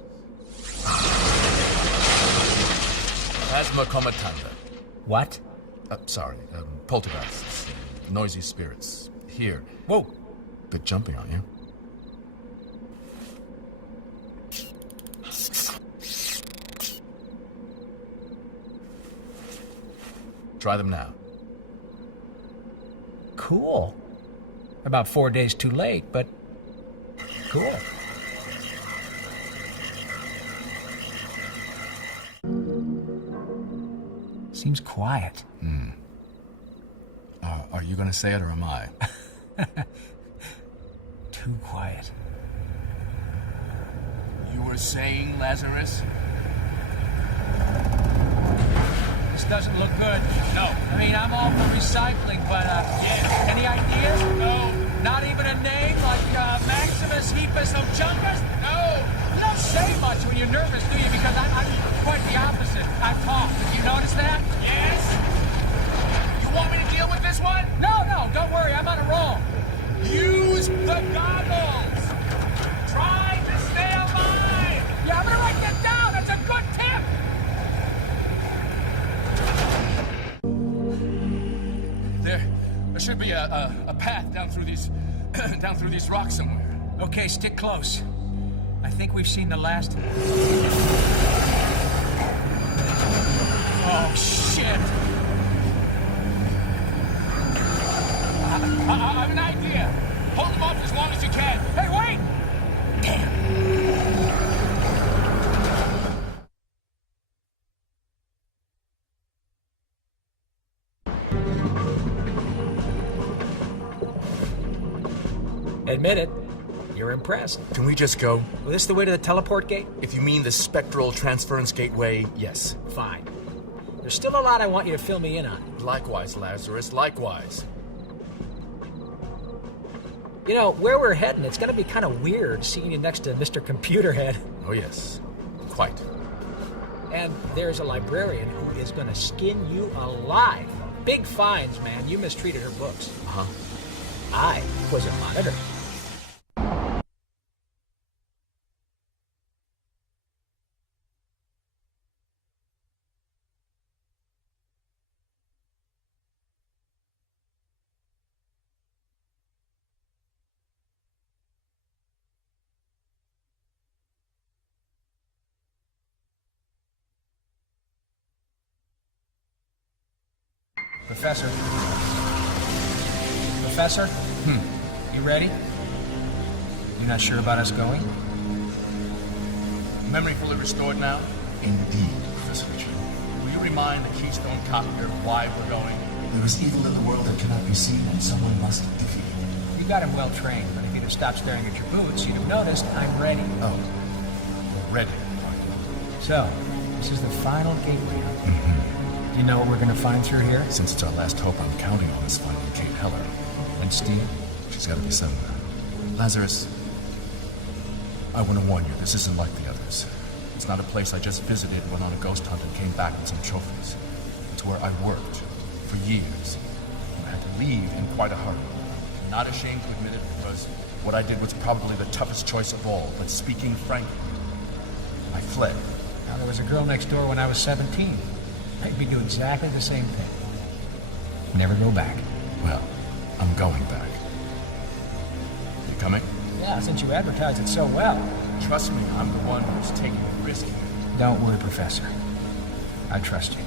Asthma comatanda. What? Sorry, poltergeists. Noisy spirits. Here. Whoa! Bit jumpy on you. Try them now. Cool. About 4 days too late, but cool. Seems quiet. Are you gonna say it or am I? Too quiet. You were saying, Lazarus? This doesn't look good. No. I mean, I'm all for recycling, but, yeah. Any ideas? No. Not even a name like, Maximus Hepus Ojuncus? No. You don't say much when you're nervous, do you? Because I'm quite the opposite. I talk. Did you notice that? Yes? You want me to deal with this one? No, don't worry. I'm on a roll. Use the goggles. Try to stay alive. Yeah, I'm gonna write that down. That's a good tip. There should be a path down through these down through these rocks somewhere. Okay, stick close. I think we've seen the last. Oh, shit! I have an idea. Hold them off as long as you can. Hey, wait! Damn. Admit it. You're impressed. Can we just go? Well, this the way to the teleport gate? If you mean the spectral transference gateway, yes. Fine. There's still a lot I want you to fill me in on. Likewise, Lazarus, likewise. You know, where we're heading, it's gonna be kind of weird seeing you next to Mr. Computer Head. Oh, yes. Quite. And there's a librarian who is gonna skin you alive. Big fines, man. You mistreated her books. Uh-huh. I was a monitor. Professor? Professor? You ready? You're not sure about us going? Memory fully restored now? Indeed, Professor Richard. Will you remind the Keystone copier why we're going? There is evil in the world that cannot be seen, and someone must defeat it. You got him well trained, but if you'd have stopped staring at your boots, you'd have noticed I'm ready. Oh. Ready. So, this is the final gateway, huh? Do you know what we're gonna find through here? Since it's our last hope, I'm counting on us finding Kate Heller. And Steve? She's gotta be somewhere. Lazarus, I want to warn you, this isn't like the others. It's not a place I just visited, went on a ghost hunt, and came back with some trophies. It's where I worked for years. I had to leave in quite a hurry. I'm not ashamed to admit it because what I did was probably the toughest choice of all, but speaking frankly, I fled. Now, there was a girl next door when I was 17. I'd be doing exactly the same thing. Never go back. Well, I'm going back. You coming? Yeah, since you advertised it so well. Trust me, I'm the one who's taking the risk here. Don't worry, Professor. I trust you.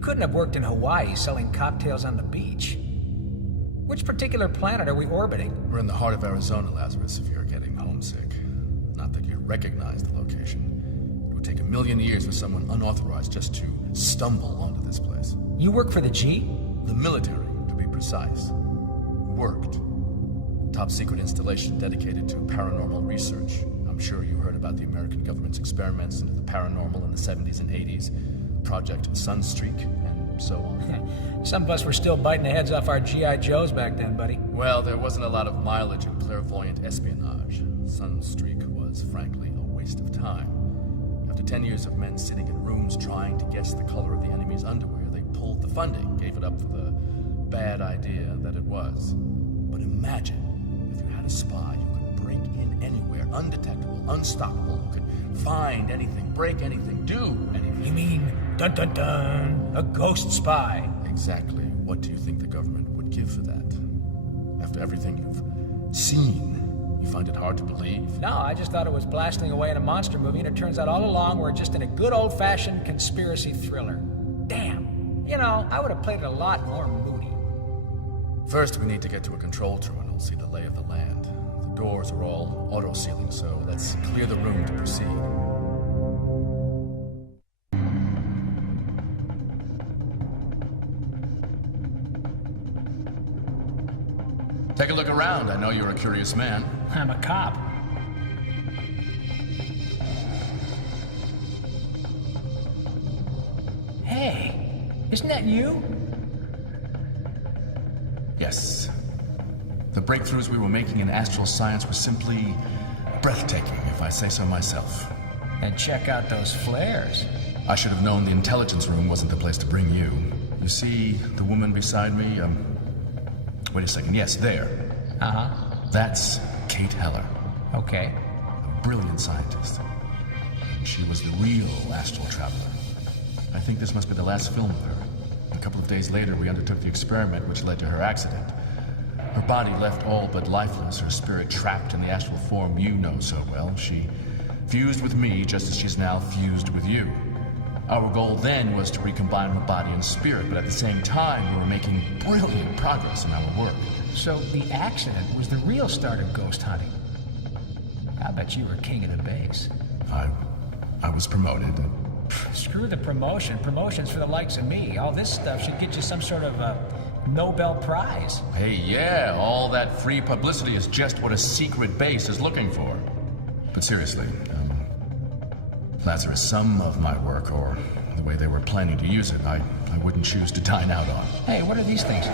You couldn't have worked in Hawaii selling cocktails on the beach. Which particular planet are we orbiting? We're in the heart of Arizona, Lazarus, if you're getting homesick. Not that you recognize the location. It would take 1,000,000 years for someone unauthorized just to stumble onto this place. You work for the G? The military, to be precise. Worked. Top secret installation dedicated to paranormal research. I'm sure you heard about the American government's experiments into the paranormal in the 70s and 80s. Project Sunstreak, and so on. Some of us were still biting the heads off our G.I. Joes back then, buddy. Well, there wasn't a lot of mileage in clairvoyant espionage. Sunstreak was, frankly, a waste of time. After 10 years of men sitting in rooms trying to guess the color of the enemy's underwear, they pulled the funding, gave it up for the bad idea that it was. But imagine if you had a spy who could break in anywhere, undetectable, unstoppable, who could find anything, break anything, do anything. You mean, dun dun dun, a ghost spy? Exactly. What do you think the government would give for that? After everything you've seen, you find it hard to believe? No, I just thought it was blasting away in a monster movie, and it turns out all along we're just in a good old-fashioned conspiracy thriller. Damn. You know, I would have played it a lot more moody. First, we need to get to a control terminal, see the lay of the land. The doors are all auto-sealing, so let's clear the room to proceed. Take a look around. I know you're a curious man. I'm a cop. Hey, isn't that you? Yes. The breakthroughs we were making in astral science were simply breathtaking, if I say so myself. And check out those flares. I should have known the intelligence room wasn't the place to bring you. You see the woman beside me? Wait a second. Yes, there. Uh-huh. That's Kate Heller. Okay. A brilliant scientist. And she was the real astral traveler. I think this must be the last film of her. A couple of days later, we undertook the experiment which led to her accident. Her body left all but lifeless, her spirit trapped in the astral form you know so well. She fused with me just as she's now fused with you. Our goal then was to recombine her body and spirit, but at the same time, we were making brilliant progress in our work. So the accident was the real start of ghost hunting. I bet you were king of the base. I was promoted. Screw the promotion. Promotion's for the likes of me. All this stuff should get you some sort of Nobel Prize. Hey, yeah, all that free publicity is just what a secret base is looking for. But seriously, Lazarus, some of my work, or the way they were planning to use it, I wouldn't choose to dine out on. Hey, what are these things?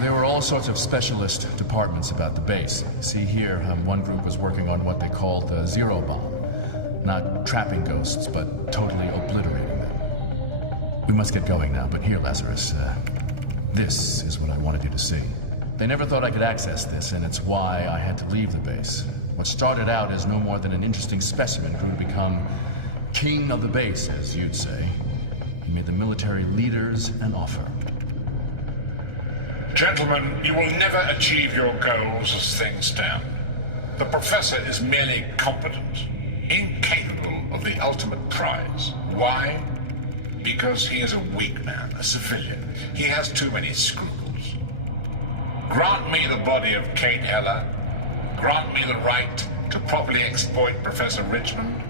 There were all sorts of specialist departments about the base. See here, one group was working on what they called the zero bomb. Not trapping ghosts, but totally obliterating them. We must get going now, but here, Lazarus, this is what I wanted you to see. They never thought I could access this, and it's why I had to leave the base. What started out as no more than an interesting specimen grew to become king of the base, as you'd say. He made the military leaders an offer. Gentlemen, you will never achieve your goals as things stand. The professor is merely competent, incapable of the ultimate prize. Why? Because he is a weak man, a civilian. He has too many scruples. Grant me the body of Kate Heller. Grant me the right to properly exploit Professor Richmond.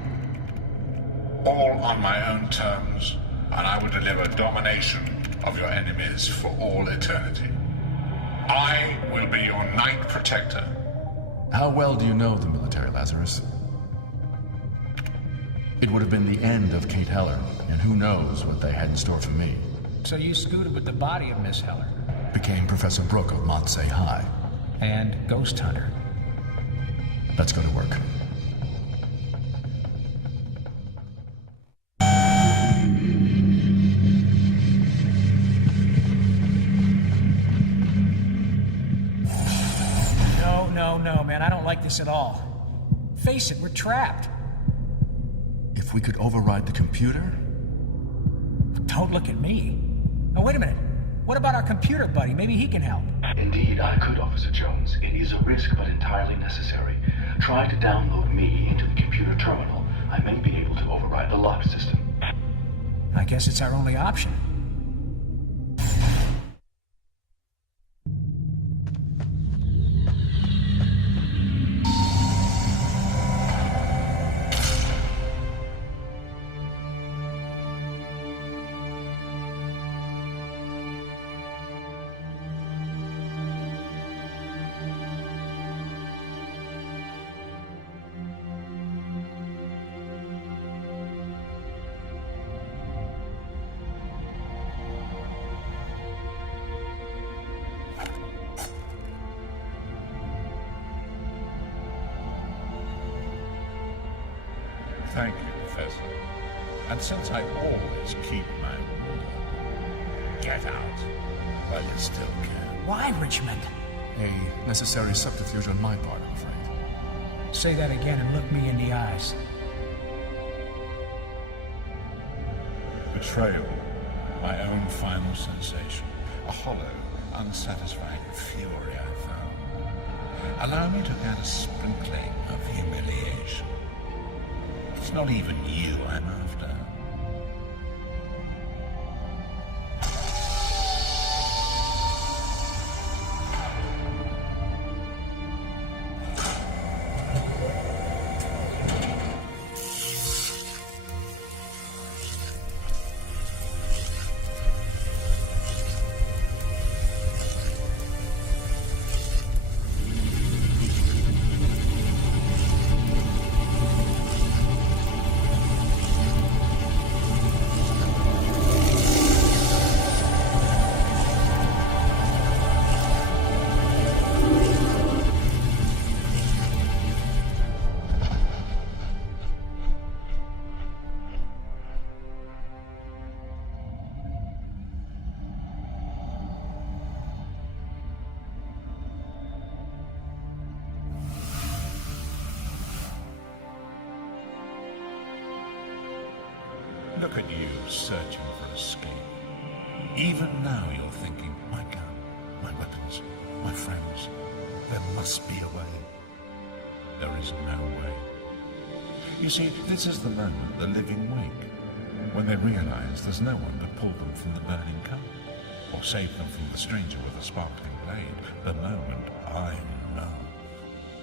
All on my own terms, and I will deliver domination of your enemies for all eternity. I will be your Knight Protector. How well do you know the military, Lazarus? It would have been the end of Kate Heller, and who knows what they had in store for me. So you scooted with the body of Miss Heller? Became Professor Brooke of Montsay High. And Ghosthunter. Let's go to work. No, man, I don't like this at all. Face it, we're trapped. If we could override the computer? Don't look at me. Oh, wait a minute. What about our computer buddy? Maybe he can help. Indeed, I could, Officer Jones. It is a risk, but entirely necessary. Try to download me into the computer terminal. I may be able to override the lock system. I guess it's our only option. Thank you, Professor. And since I always keep my word, get out while you still can. Why, Richmond? A necessary subterfuge on my part, I'm afraid. Say that again and look me in the eyes. Betrayal, my own final sensation. A hollow, unsatisfying fury I found. Allow me to add a sprinkling of humiliation. It's not even you I'm after. Look at you, searching for escape. Even now you're thinking, my gun, my weapons, my friends, there must be a way. There is no way. You see, this is the moment the living wake, when they realize there's no one to pull them from the burning cup, or save them from the stranger with a sparkling blade. The moment I love.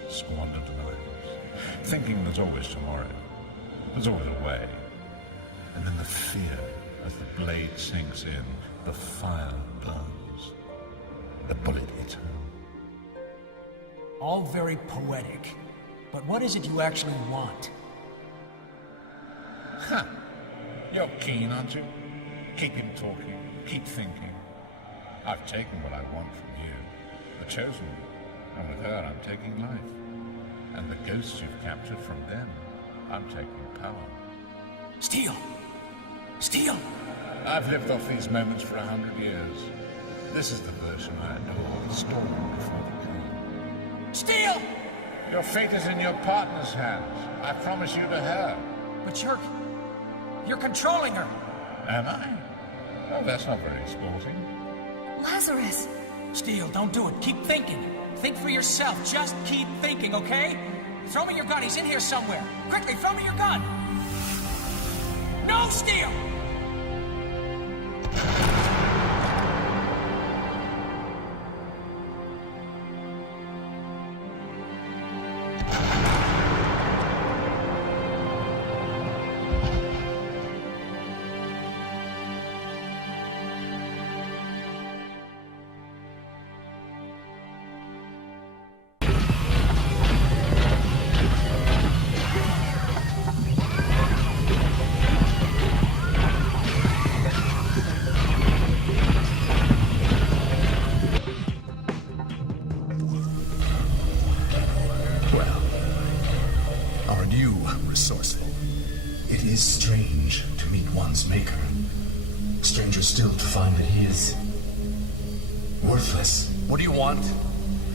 Squandered lives, thinking there's always tomorrow. There's always a way. And then the fear as the blade sinks in, the fire burns, the bullet hits home. All very poetic, but what is it you actually want? Huh. You're keen, aren't you? Keep him talking, keep thinking. I've taken what I want from you, the chosen one, and with her I'm taking life. And the ghosts you've captured from them, I'm taking power. Steele! Steele! I've lived off these moments for 100 years. This is the version I adore, stolen before the king. Steele! Your fate is in your partner's hands. I promise you to her. But you're controlling her. Am I? Oh, that's not very sporting. Lazarus! Steele, don't do it. Keep thinking. Think for yourself. Just keep thinking, okay? Throw me your gun. He's in here somewhere. Quickly, throw me your gun! No, Steele! Still to find that he is worthless. What do you want?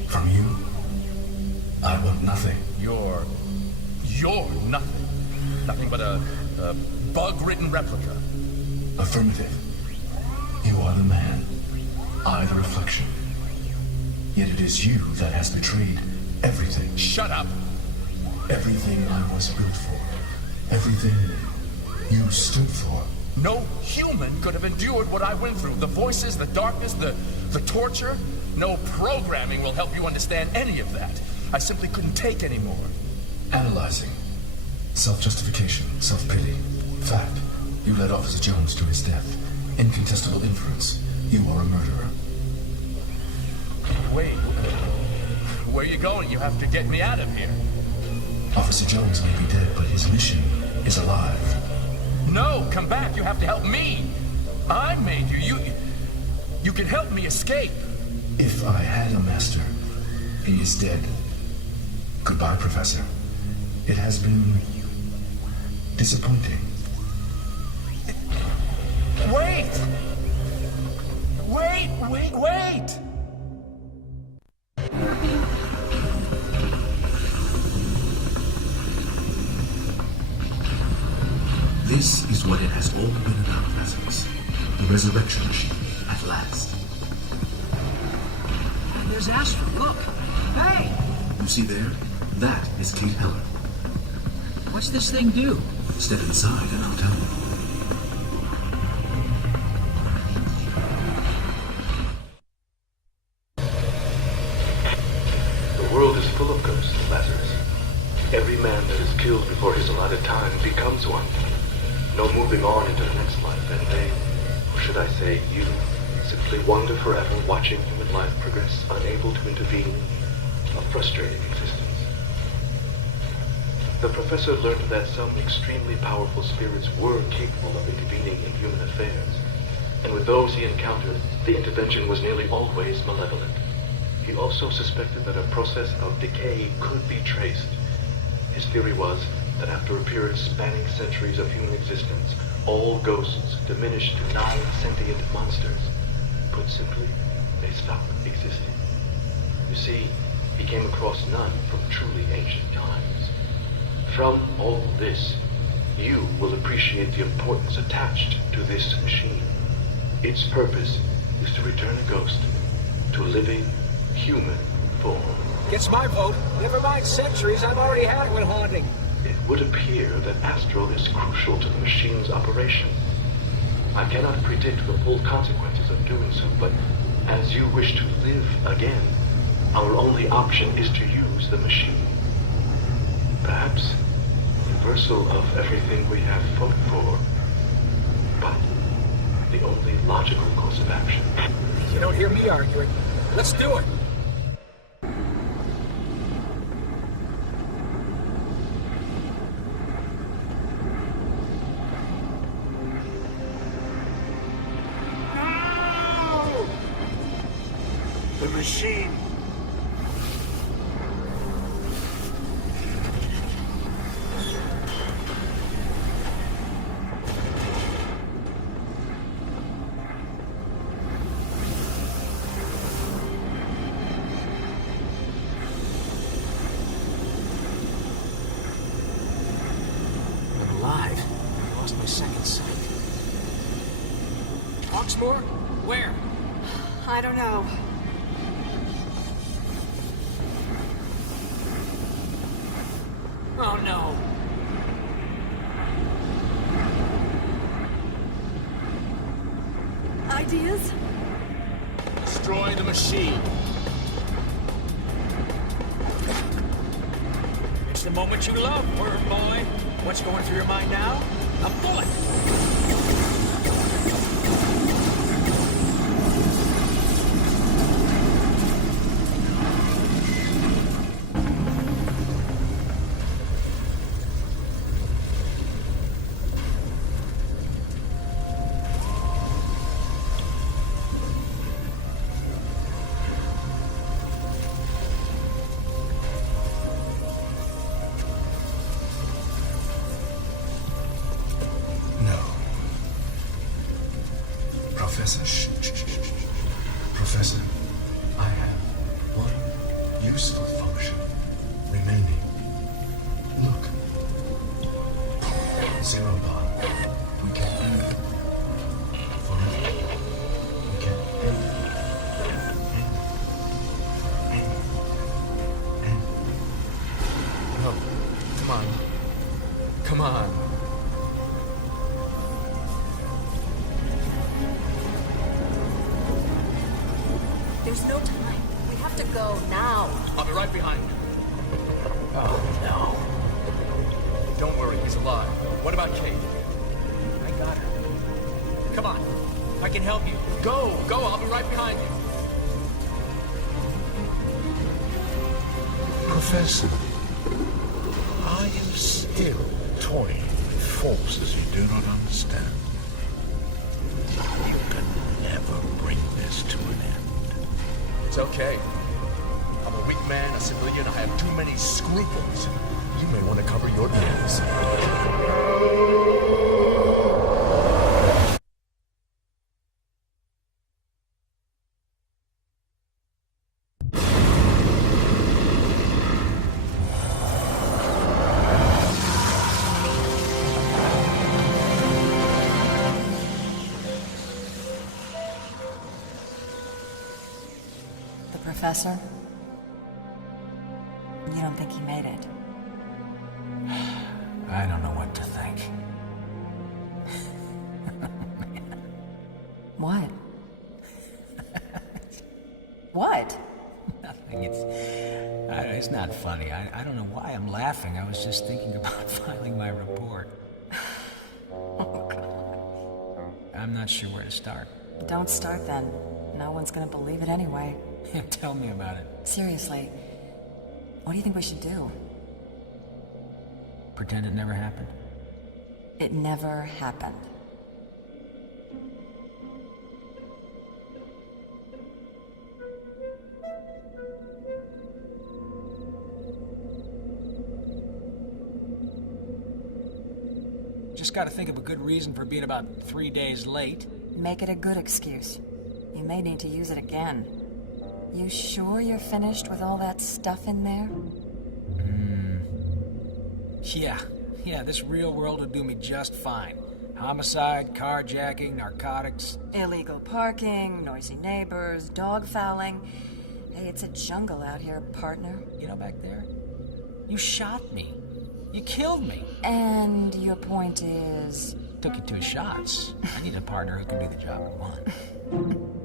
From you, I want nothing. You're nothing. Nothing but a bug-ridden replica. Affirmative. You are the man, I the reflection. Yet it is you that has betrayed everything. Shut up! Everything I was built for. Everything you stood for. No human could have endured what I went through. The voices, the darkness, the torture. No programming will help you understand any of that. I simply couldn't take any more. Analyzing. Self-justification, self-pity. Fact. You led Officer Jones to his death. Incontestable inference. You are a murderer. Wait. Where are you going? You have to get me out of here. Officer Jones may be dead, but his mission is alive. No, come back. You have to help me. I made you. You can help me escape. If I had a master, he is dead. Goodbye, Professor. It has been disappointing. Wait! Wait! This is what it has all been about, Lazarus. The resurrection machine, at last. And there's Astro, look! Hey! You see there? That is Kate Heller. What's this thing do? Step inside and I'll tell you. The world is full of ghosts, Lazarus. Every man that is killed before his allotted time becomes one. No moving on into the next life, and they, or should I say you, simply wander forever watching human life progress, unable to intervene, a frustrating existence. The professor learned that some extremely powerful spirits were capable of intervening in human affairs, and with those he encountered, the intervention was nearly always malevolent. He also suspected that a process of decay could be traced. His theory was that after a period spanning centuries of human existence, all ghosts diminished to non-sentient monsters. Put simply, they stopped existing. You see, he came across none from truly ancient times. From all this, you will appreciate the importance attached to this machine. Its purpose is to return a ghost to living human form. Gets my vote. Never mind centuries, I've already had it with haunting. It would appear that Astral is crucial to the machine's operation. I cannot predict the full consequences of doing so, but as you wish to live again, our only option is to use the machine. Perhaps reversal of everything we have fought for, but the only logical course of action. You don't hear me arguing. Let's do it. The machine. I'm alive. I lost my second sight. Hawksmoor? Where? I don't know. Oh no. Ideas? Destroy the machine. It's the moment you love, worm boy. What's going through your mind now? A bullet! Professor, Professor, I have one useful function remaining. Look. Zero bar. We can end forever. We can end. No. Come on. Come on. There's no time. We have to go now. I'll be right behind you. Oh, no. Don't worry, he's alive. What about Kate? I got her. Come on. I can help you. Go! I'll be right behind you. Professor, are you still toying with forces you do not understand? You can never bring this to an end. It's okay. I'm a weak man, a civilian. I have too many scruples. You may want to cover your ears. The professor? You don't think he made it? I don't know what to think. What? What? Nothing. It's not funny. I don't know why I'm laughing. I was just thinking about filing my report. Oh, God. I'm not sure where to start. Don't start then. No one's gonna believe it anyway. Tell me about it. Seriously, what do you think we should do? Pretend it never happened? It never happened. Just gotta think of a good reason for being about 3 days late. Make it a good excuse. You may need to use it again. You sure you're finished with all that stuff in there? Yeah, this real world will do me just fine. Homicide, carjacking, narcotics. Illegal parking, noisy neighbors, dog fouling. Hey, it's a jungle out here, partner. You know, back there, you shot me. You killed me. And your point is? Took you 2 shots. I need a partner who can do the job at 1.